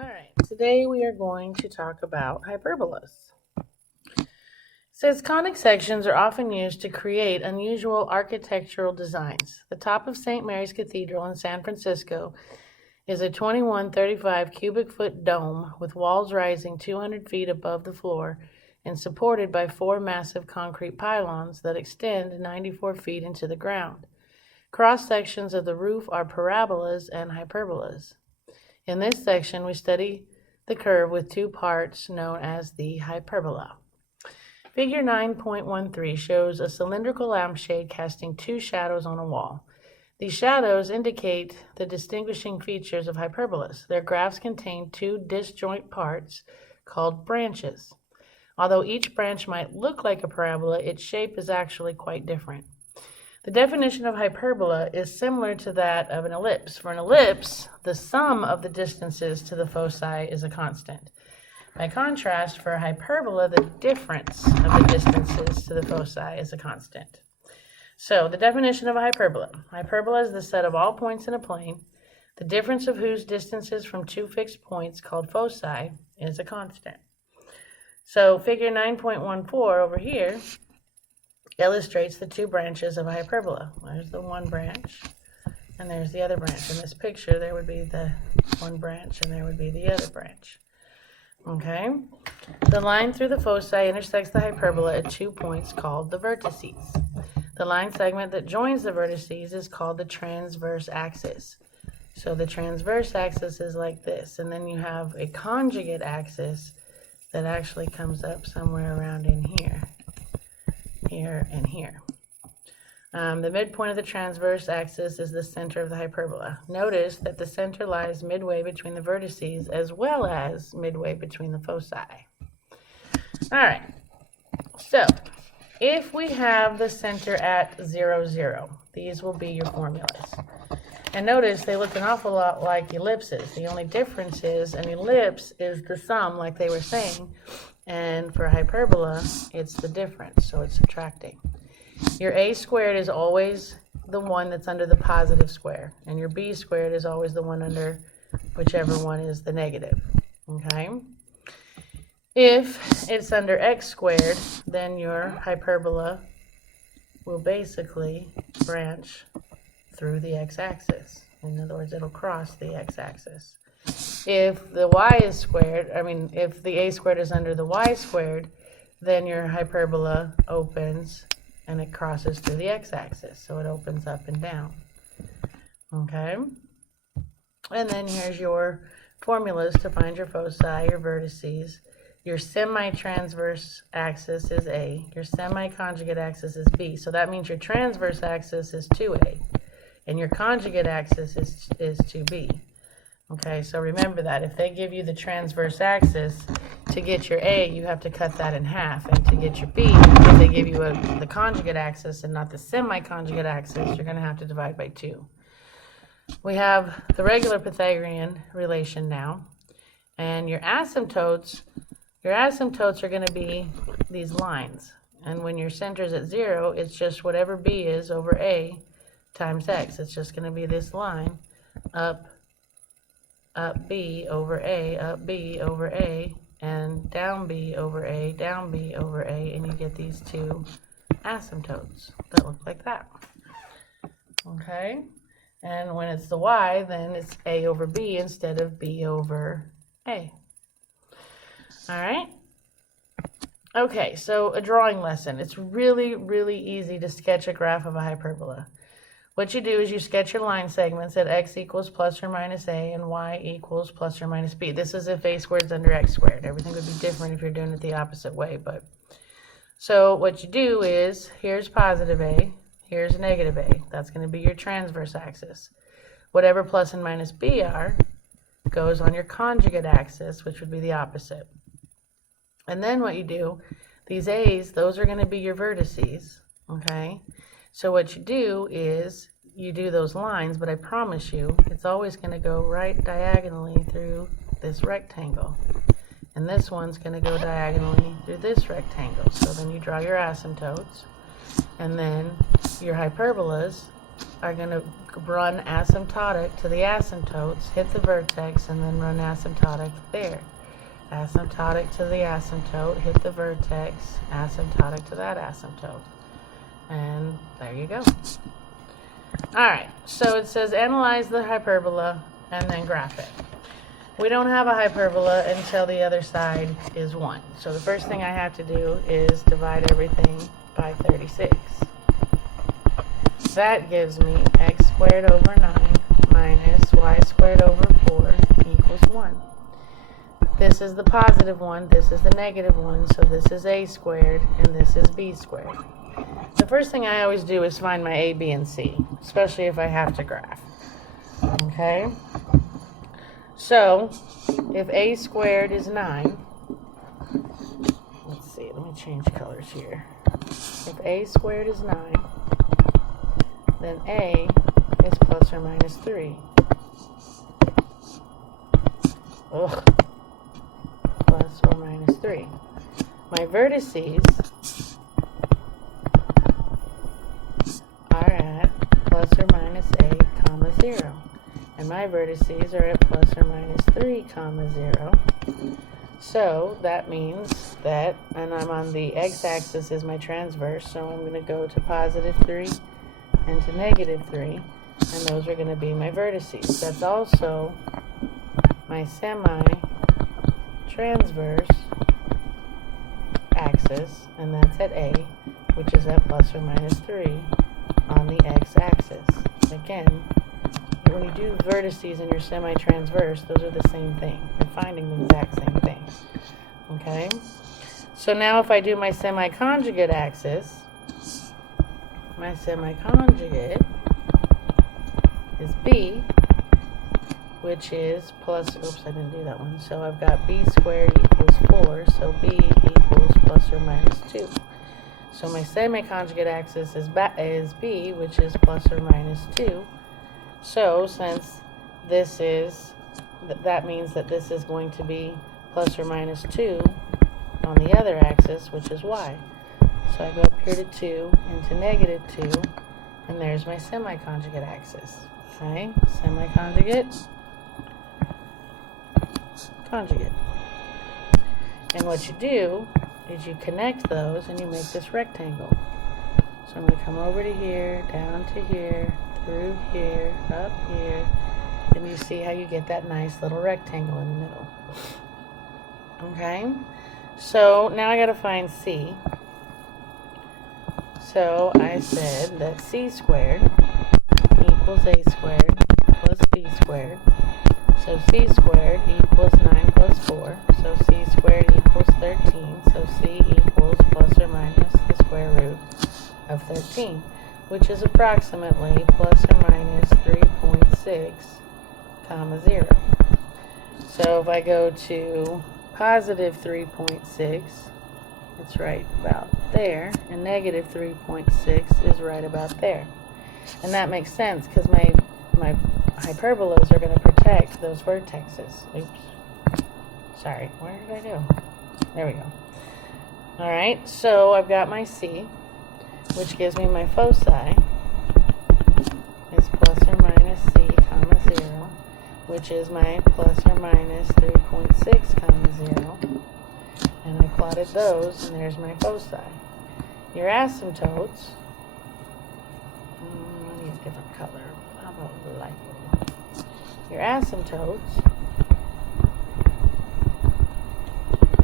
Alright, today we are going to talk about hyperbolas. It says conic sections are often used to create unusual architectural designs. The top of St. Mary's Cathedral in San Francisco is a 2135 cubic foot dome with walls rising 200 feet above the floor and supported by 4 massive concrete pylons that extend 94 feet into the ground. Cross sections of the roof are parabolas and hyperbolas. In this section, we study the curve with 2 parts known as the hyperbola. Figure 9.13 shows a cylindrical lampshade casting 2 shadows on a wall. These shadows indicate the distinguishing features of hyperbolas. Their graphs contain 2 disjoint parts called branches. Although each branch might look like a parabola, its shape is actually quite different. The definition of hyperbola is similar to that of an ellipse. For an ellipse, the sum of the distances to the foci is a constant. By contrast, for a hyperbola, the difference of the distances to the foci is a constant. So, the definition of a hyperbola. Hyperbola is the set of all points in a plane, the difference of whose distances from 2 fixed points, called foci, is a constant. So, figure 9.14 over here illustrates the 2 branches of a hyperbola. There's the one branch, and there's the other branch. In this picture, there would be the one branch, and there would be the other branch. Okay? The line through the foci intersects the hyperbola at 2 points called the vertices. The line segment that joins the vertices is called the transverse axis. So the transverse axis is like this, and then you have a conjugate axis that actually comes up somewhere around in here. Here and here. The midpoint of the transverse axis is the center of the hyperbola. Notice that the center lies midway between the vertices as well as midway between the foci. All right, so if we have the center at 0, 0, these will be your formulas. And notice they look an awful lot like ellipses. The only difference is an ellipse is the sum, like they were saying, and for hyperbola, it's the difference, so it's subtracting. Your a squared is always the one that's under the positive square, and your b squared is always the one under whichever one is the negative, okay? If it's under x squared, then your hyperbola will basically branch through the x-axis. In other words, it'll cross the x-axis. If the y is squared, if the a squared is under the y squared, then your hyperbola opens and it crosses through the x-axis. So it opens up and down. Okay? And then here's your formulas to find your foci, your vertices. Your semi-transverse axis is A. Your semi-conjugate axis is B. So that means your transverse axis is 2A. And your conjugate axis is 2B. Okay, so remember that. If they give you the transverse axis, to get your A, you have to cut that in half. And to get your B, if they give you the conjugate axis and not the semi-conjugate axis, you're going to have to divide by 2. We have the regular Pythagorean relation now. And your asymptotes are going to be these lines. And when your center is at 0, it's just whatever B is over A times X. It's just going to be this line up B over A, up B over A, and down B over A, down B over A, and you get these 2 asymptotes that look like that. Okay? And when it's the y, then it's A over B instead of B over A. All right? Okay, so a drawing lesson. It's really, really easy to sketch a graph of a hyperbola. What you do is you sketch your line segments at x equals plus or minus a and y equals plus or minus b. This is if a squared is under x squared. Everything would be different if you're doing it the opposite way. But so what you do is, here's positive a, here's negative a. That's going to be your transverse axis. Whatever plus and minus b are goes on your conjugate axis, which would be the opposite. And then what you do, these a's, those are going to be your vertices, okay? So what you do is you do those lines, but I promise you it's always going to go right diagonally through this rectangle. And this one's going to go diagonally through this rectangle. So then you draw your asymptotes, and then your hyperbolas are going to run asymptotic to the asymptotes, hit the vertex, and then run asymptotic there. Asymptotic to the asymptote, hit the vertex, asymptotic to that asymptote. And there you go. Alright, so it says analyze the hyperbola and then graph it. We don't have a hyperbola until the other side is 1. So the first thing I have to do is divide everything by 36. That gives me x squared over 9 minus y squared over 4 equals 1. This is the positive one, this is the negative one, so this is a squared and this is b squared. The first thing I always do is find my a, b, and c, especially if I have to graph. Okay? So, if a squared is 9, let's see, let me change colors here. If a squared is 9, then a is plus or minus 3. Ugh. Plus or minus 3. My vertices are at plus or minus a, comma 0. And my vertices are at plus or minus 3, comma 0. So that means that, and I'm on the x-axis is my transverse, so I'm going to go to positive 3 and to negative 3, and those are going to be my vertices. That's also my semi-transverse axis, and that's at A, which is at plus or minus 3 on the x-axis. Again, when you do vertices in your semi-transverse, those are the same thing. You're finding the exact same thing. Okay? So now if I do my semi-conjugate axis, my semi-conjugate is B, which is plus, oops, I didn't do that one. So I've got B squared equals 4, so B equals plus or minus 2. So my semi-conjugate axis is B, which is plus or minus 2. So since this is, that means that this is going to be plus or minus 2 on the other axis, which is y. So I go up here to 2 into negative 2, and there's my semi-conjugate axis. Okay, semi-conjugate, conjugate. And what you do is you connect those and you make this rectangle. So I'm going to come over to here, down to here, through here, up here, and you see how you get that nice little rectangle in the middle. Okay, so now I got to find C. So I said that C squared equals A squared plus B squared. So C squared equals 9 plus 4. So C squared equals 13. So C equals plus or minus the square root of 13, which is approximately plus or minus 3.6, comma 0. So if I go to positive 3.6, it's right about there, and negative 3.6 is right about there. And that makes sense because my hyperbolas are going to protect those vertexes. Oops. Sorry, where did I go? There we go. Alright, so I've got my C, which gives me my foci is plus or minus C, comma 0, which is my plus or minus 3.6, comma 0. And I plotted those, and there's my foci. Your asymptotes, I need a different color. How about light blue? Your asymptotes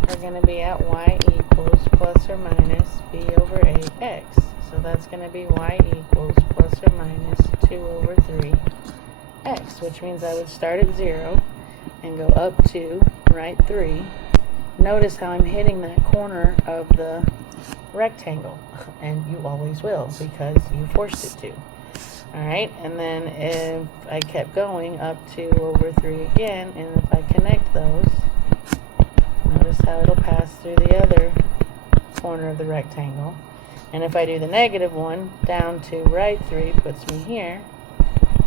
are going to be at y equals plus or minus b over ax. So that's going to be y equals plus or minus 2 over 3x, which means I would start at 0 and go up to right 3. Notice how I'm hitting that corner of the rectangle, and you always will because you forced it to. Alright, and then if I kept going up 2 over 3 again, and if I connect those, notice how it'll pass through the other corner of the rectangle. And if I do the negative one, down to right 3 puts me here,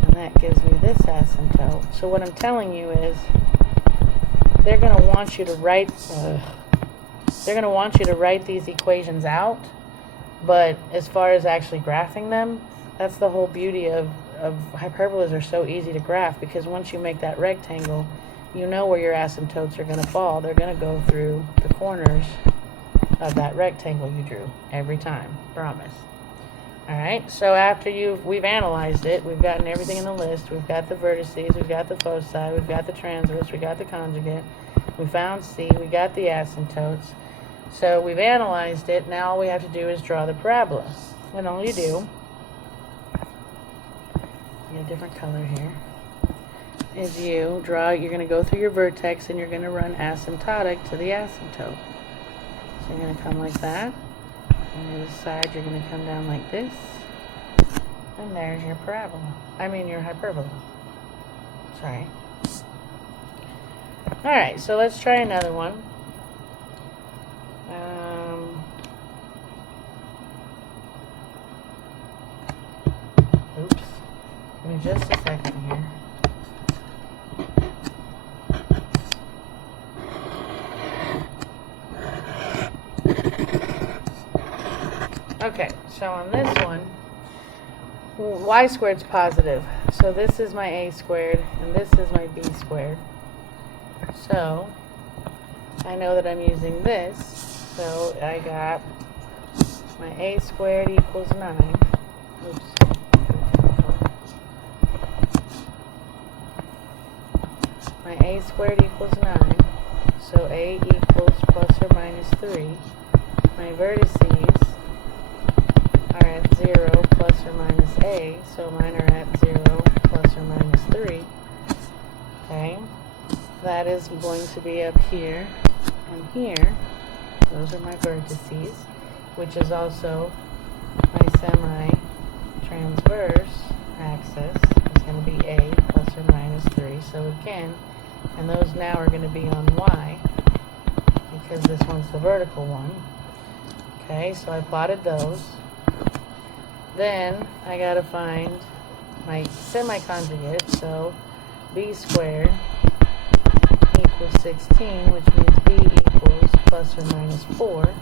and that gives me this asymptote. So what I'm telling you is they're going to want you to write these equations out, but as far as actually graphing them, That's the whole beauty of hyperbolas. Are so easy to graph, because once you make that rectangle, you know where your asymptotes are going to fall. They're going to go through the corners of that rectangle you drew every time. Promise. Alright, so after we've analyzed it, we've gotten everything in the list, we've got the vertices, we've got the foci, we've got the transverse, we got the conjugate, we found C, we got the asymptotes. So we've analyzed it. Now all we have to do is draw the parabolas. And all you do, get a different color here, is you draw, you're going to go through your vertex and you're going to run asymptotic to the asymptote. So you're going to come like that. On the side, you're going to come down like this, and there's your parabola. I mean your hyperbola. Sorry. Alright, so let's try another one. Oops. Give me just a second here. Okay, so on this one, y squared is positive. So this is my a squared, and this is my b squared. So I know that I'm using this. So I got my a squared equals 9. Oops. My a squared equals 9. So a equals plus or minus 3. My vertices are at 0 plus or minus a, so mine are at 0 plus or minus 3. Okay, that is going to be up here and here. Those are my vertices, which is also my semi-transverse axis. It's going to be a plus or minus 3. So again, and those now are going to be on y, because this one's the vertical one. Okay, so I plotted those. Then I gotta find my semi-conjugate, so b squared equals 16, which means b equals plus or minus 4.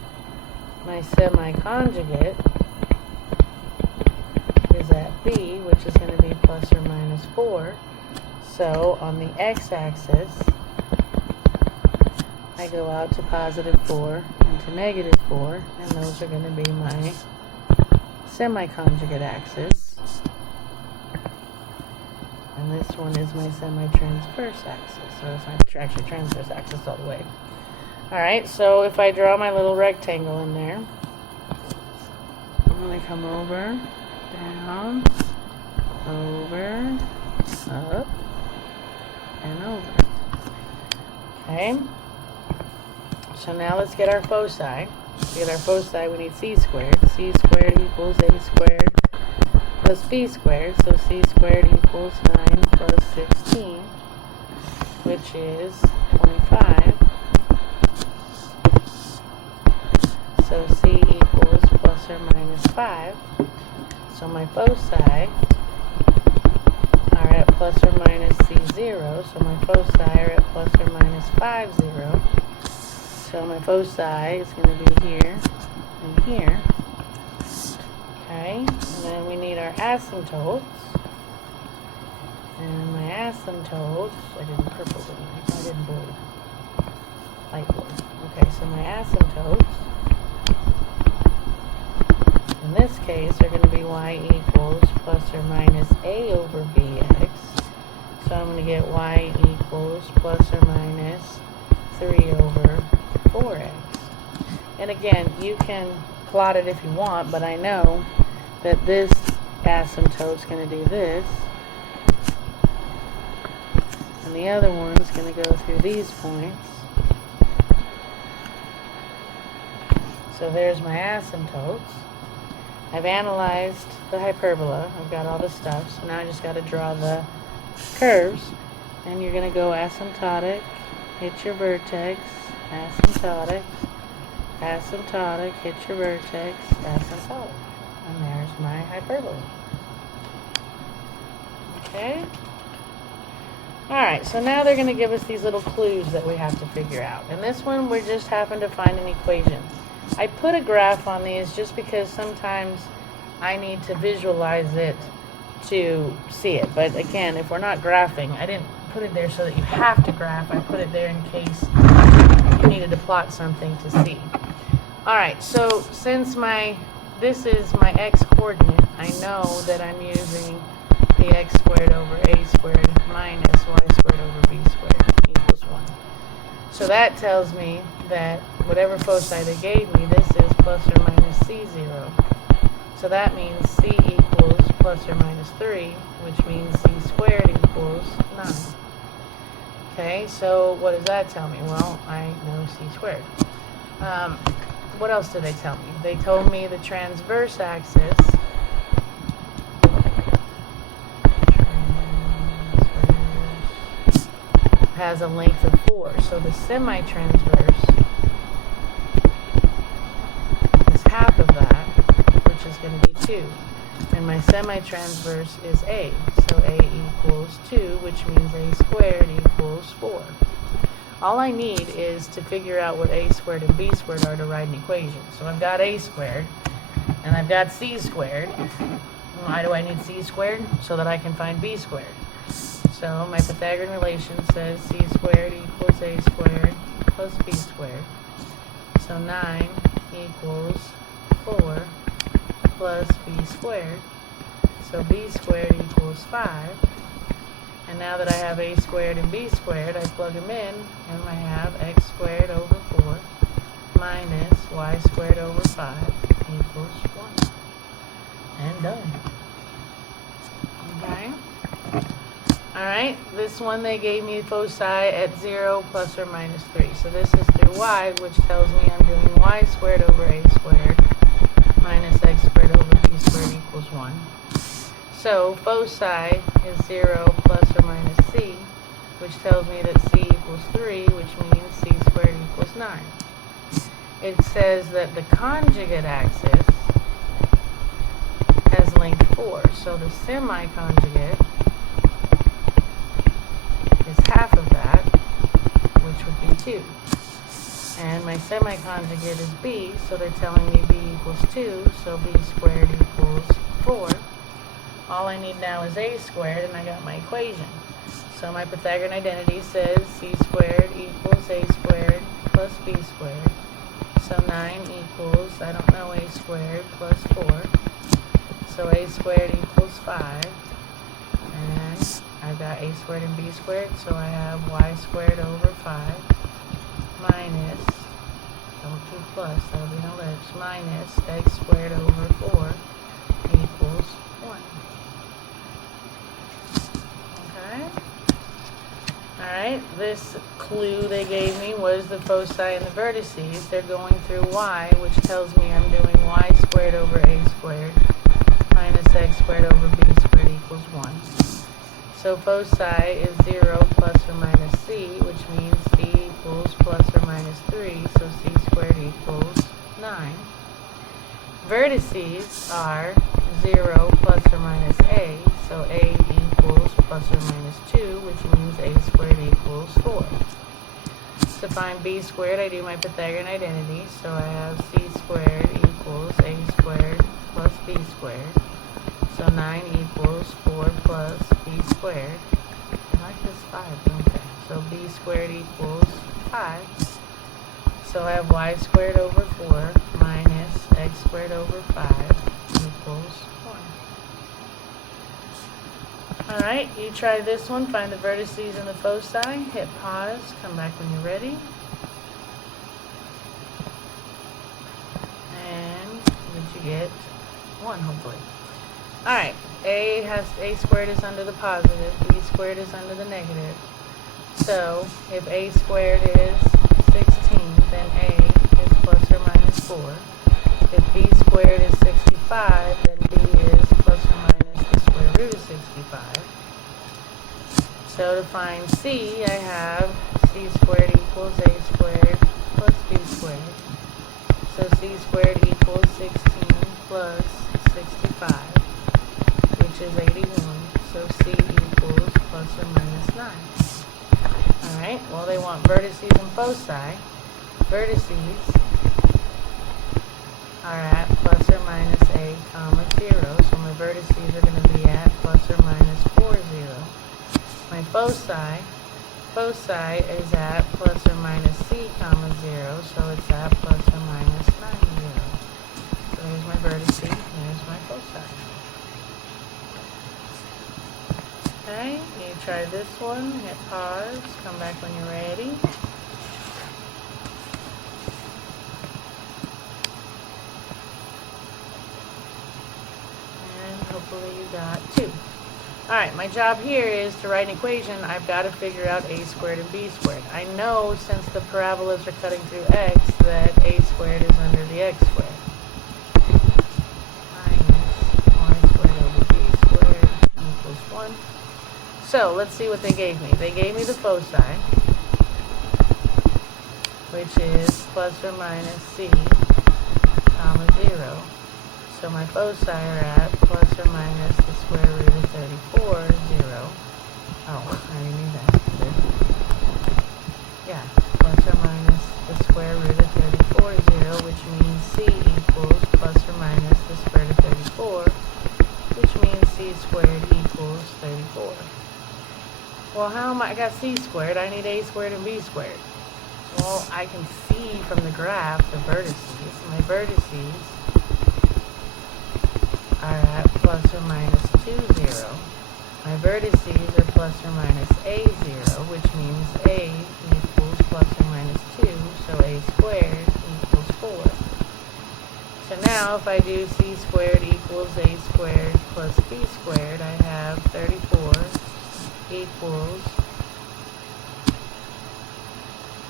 My semi-conjugate is at b, which is going to be plus or minus 4. So on the x-axis, I go out to positive 4 and to negative 4, and those are going to be my semi-conjugate axis, and this one is my semi-transverse axis, so it's not actually transverse axis all the way. Alright, so if I draw my little rectangle in there, I'm going to come over, down, over, up, and over. Okay, so now let's get our foci. To get our foci, we need c squared. C squared equals a squared plus b squared. So c squared equals 9 plus 16, which is 25. So c equals plus or minus 5. So my foci are at plus or minus c0. So my foci are at plus or minus 5, 0. So my foci is going to be here and here. Okay, and then we need our asymptotes. And my asymptotes, I did purple, didn't I? I did blue. Light blue. Okay, so my asymptotes, in this case, are going to be y equals plus or minus a over bx. So I'm going to get y equals plus or minus 3 over 4x. And again, you can plot it if you want, but I know that this asymptote is going to do this, and the other one is going to go through these points. So there's my asymptotes. I've analyzed the hyperbola. I've got all the stuff, so now I just got to draw the curves, and you're going to go asymptotic, hit your vertex, asymptotic, asymptotic, hit your vertex, asymptotic. And there's my hyperbola. Okay? Alright, so now they're going to give us these little clues that we have to figure out. And this one, we just happen to find an equation. I put a graph on these just because sometimes I need to visualize it to see it. But again, if we're not graphing, I didn't put it there so that you have to graph. I put it there in case you needed to plot something to see. Alright, so since this is my x coordinate, I know that I'm using the x squared over a squared minus y squared over b squared equals 1. So that tells me that whatever foci they gave me, this is plus or minus c0. So that means c equals plus or minus 3, which means c squared equals 9. Okay, so what does that tell me? Well, I know c squared. What else did they tell me? They told me the transverse axis has a length of 4. So the semi-transverse is half of that, which is going to be 2. And my semi-transverse is a. So a equals 2, which means a squared equals 4. All I need is to figure out what a squared and b squared are to write an equation. So I've got a squared, and I've got c squared. Why do I need c squared? So that I can find b squared. So my Pythagorean relation says c squared equals a squared plus b squared. So 9 equals 4 plus b squared. So b squared equals 5. And now that I have a squared and b squared, I plug them in, and I have x squared over 4 minus y squared over 5 equals 1. And done. Okay? Alright, this one they gave me foci at 0 plus or minus 3. So this is through y, which tells me I'm doing y squared over a squared minus x squared over b squared equals 1. So foci is 0 plus or minus c, which tells me that c equals 3, which means c squared equals 9. It says that the conjugate axis has length 4, so the semi-conjugate is half of that, which would be 2. And my semi-conjugate is b, so they're telling me b equals 2, so b squared equals 4. All I need now is a squared, and I got my equation. So my Pythagorean identity says c squared equals a squared plus b squared. So 9 equals, I don't know, a squared plus 4. So a squared equals 5. And I've got a squared and b squared, so I have y squared over 5 minus, don't do plus, that'll be an ellipse, minus x squared over 4 equals 1. Alright, this clue they gave me was the foci and the vertices. They're going through y, which tells me I'm doing y squared over a squared minus x squared over b squared equals 1. So foci is 0 plus or minus c, which means c equals plus or minus 3, so c squared equals 9. Vertices are 0 plus or minus a, so a equals plus or minus 2, which means a squared equals 4. To find b squared, I do my Pythagorean identity, so I have c squared equals a squared plus b squared. So 9 equals 4 plus b squared. I like this 5, don't I? So b squared equals 5. So I have y squared over 4 minus x squared over 5 equals 1. Alright, you try this one. Find the vertices and the foci. Hit pause. Come back when you're ready. And did you get 1, hopefully? Alright, a squared is under the positive, b squared is under the negative. So if a squared is 16, then a is plus or minus 4. If b squared is 65, then b is plus or minus the square root of 65. So to find c, I have c squared equals a squared plus b squared. So c squared equals 16 plus 65, which is 81. So c equals plus or minus 9. Alright, well they want vertices and foci. Vertices are at plus or minus a comma 0. So my vertices are going to be at plus or minus 4, 0. My foci is at plus or minus c comma 0. So it's at plus or minus 9, 0. So here's my vertices, here's my foci. Okay, you try this one, hit pause, come back when you're ready. And hopefully you got 2. Alright, my job here is to write an equation. I've got to figure out a squared and b squared. I know since the parabolas are cutting through x that a squared is under the x squared. Minus y squared over b squared equals 1. So let's see what they gave me. They gave me the foci, which is plus or minus c comma 0. So my foci are at plus or minus the square root of 34, 0. Oh, I already knew that. Yeah, plus or minus the square root of 34, 0, which means c equals plus or minus the square root of 34, which means c squared equals 34. Well, how am I got c squared? I need a squared and b squared. Well, I can see from the graph the vertices. My vertices are at plus or minus 2, 0. My vertices are plus or minus a 0, which means a equals plus or minus 2, so a squared equals 4. So now if I do c squared equals a squared plus b squared, I have 34 equals,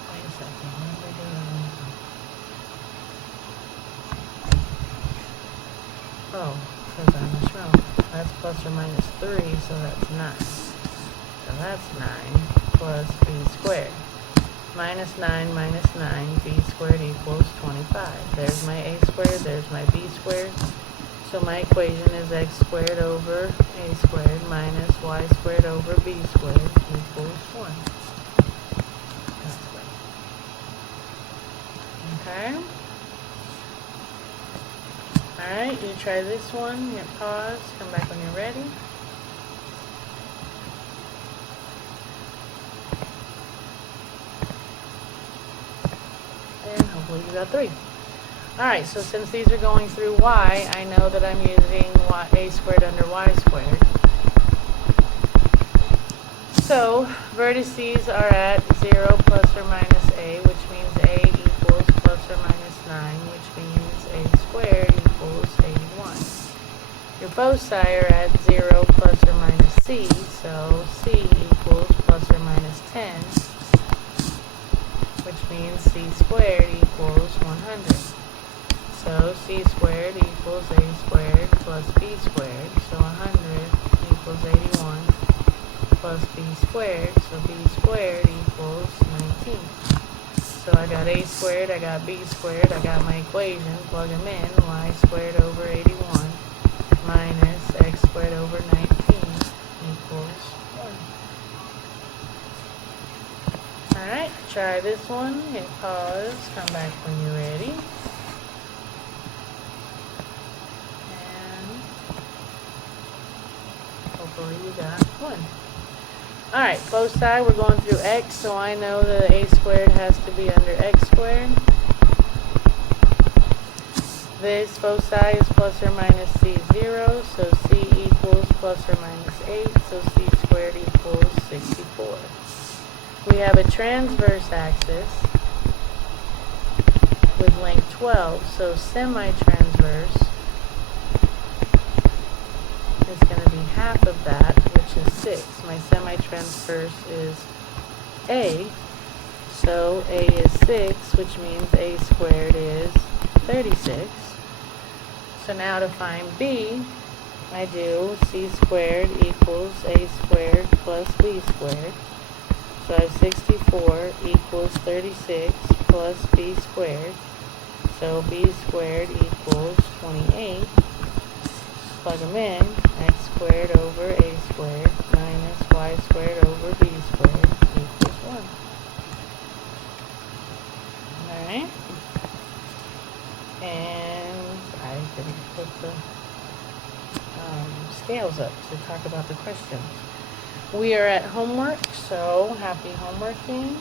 wait a second, what am I doing? Oh, because I'm just wrong. That's plus or minus 3, so that's 9. So that's 9 plus b squared. Minus 9 minus 9, b squared equals 25. There's my a squared, there's my b squared. So my equation is x squared over a squared minus y squared over b squared equals 1. That's right. Okay? Alright, you try this one, hit pause, come back when you're ready. And hopefully you got 3. Alright, so since these are going through y, I know that I'm using a squared under y squared. So, vertices are at 0 plus or minus a, which means a equals plus or minus 9, which means a squared equals 81. Your foci are at 0 plus or minus c, so c equals plus or minus 10, which means c squared equals 100. So c squared equals a squared plus b squared, so 100 equals 81 plus b squared, so b squared equals 19. So I got a squared, I got b squared, I got my equation, plug them in, y squared over 81 minus x squared over 19 equals 1. Alright, try this one, hit pause, come back when you're ready. Hopefully you got 1. Alright, foci, we're going through x, so I know that a squared has to be under x squared. This foci is plus or minus c 0, so c equals plus or minus 8, so c squared equals 64. We have a transverse axis with length 12, so semi-transverse is going to be half of that, which is 6. My semi-transverse is a, so a is 6, which means a squared is 36. So now to find b, I do c squared equals a squared plus b squared. So I have 64 equals 36 plus b squared. So b squared equals 28. Plug them in, x squared over a squared minus y squared over b squared equals 1. Alright? And the scales up to talk about the questions. We are at homework, so happy homeworking.